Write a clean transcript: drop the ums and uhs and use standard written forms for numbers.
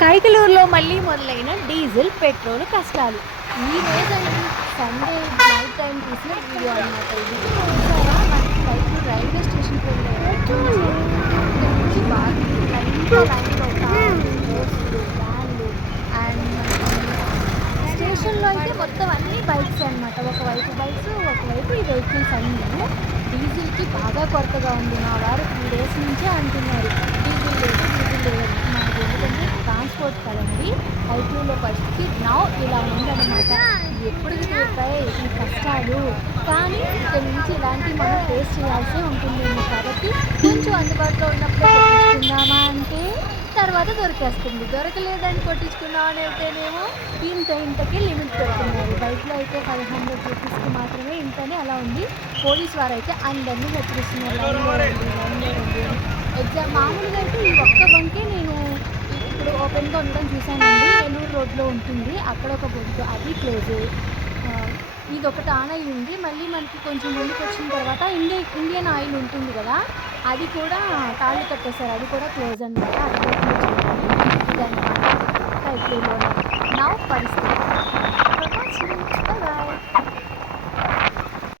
కైకలూరులో మళ్ళీ మొదలైన diesel petrol కష్టాలు. ఈ రోజండి సండే నైట్ టైం తీసిన వీడియో అనమాట ఇది. చూసారా మనకి కైకలూరు రైల్వే స్టేషన్కి వెళ్ళే ఇక్కడ నుంచి బాగా లైన్లో కార్లు, బస్సులు, వ్యాన్లు అండ్ మనకి స్టేషన్లో అయితే మొత్తం అన్ని బైక్స్ అనమాట. ఒకవైపు బైక్స్, ఒకవైపు ఈ వెహికల్స్ అన్నీ. డీజిల్కి బాగా కొరతగా ఉంది. మా వారు 3 days నుంచే అంటున్నారు డీజిల్ లేదు మనకి, ఎందుకంటే ట్రాన్స్పోర్ట్ కదండి. కైకలూరులో పరిస్థితి నౌ ఇలా ఉందన్నమాట. ఎప్పుడు తీరుతాయి ఈ కష్టాలు, కానీ ఇక్కడ నుంచి ఇలాంటివి మనం ఫేస్ చేయాల్సి ఉంటుందేమో. కాబట్టి కొంచెం అందుబాటులో ఉన్నప్పుడే కొట్టించుకుందామా అంటే తర్వాత దొరికేస్తుంది, దొరకలేదని కొట్టించుకుందామని అయితేనేమో ఇంతకి లిమిట్ పెడుతున్నారు. బైక్లో అయితే 500 రూపీస్కి మాత్రమే ఇంతని అలా ఉంది. పోలీస్ వారు అయితే అందరినీ హెచ్చరిస్తున్నారు, లైన్లో రండి. ఎగ్జామ్ మామూలుగా అయితే ఈ ఒక్క బంకే నేను ఇప్పుడు ఓపెన్గా ఉండడం చూశానండి. ఏలూరు రోడ్లో ఉంటుంది, అక్కడ ఒక బంక్ అది క్లోజ్. ఇది ఒకటి ఆన్ అయి ఉంది. మళ్ళీ మనకి కొంచెం ముందుకు వచ్చిన తర్వాత ఇండియన్ ఆయిల్ ఉంటుంది కదా, అది కూడా తాళ్ళు కట్టేశారు, అది కూడా క్లోజ్ అనమాట. అది ఇదన్నమాట కైకలూరులో నా పరిస్థితి.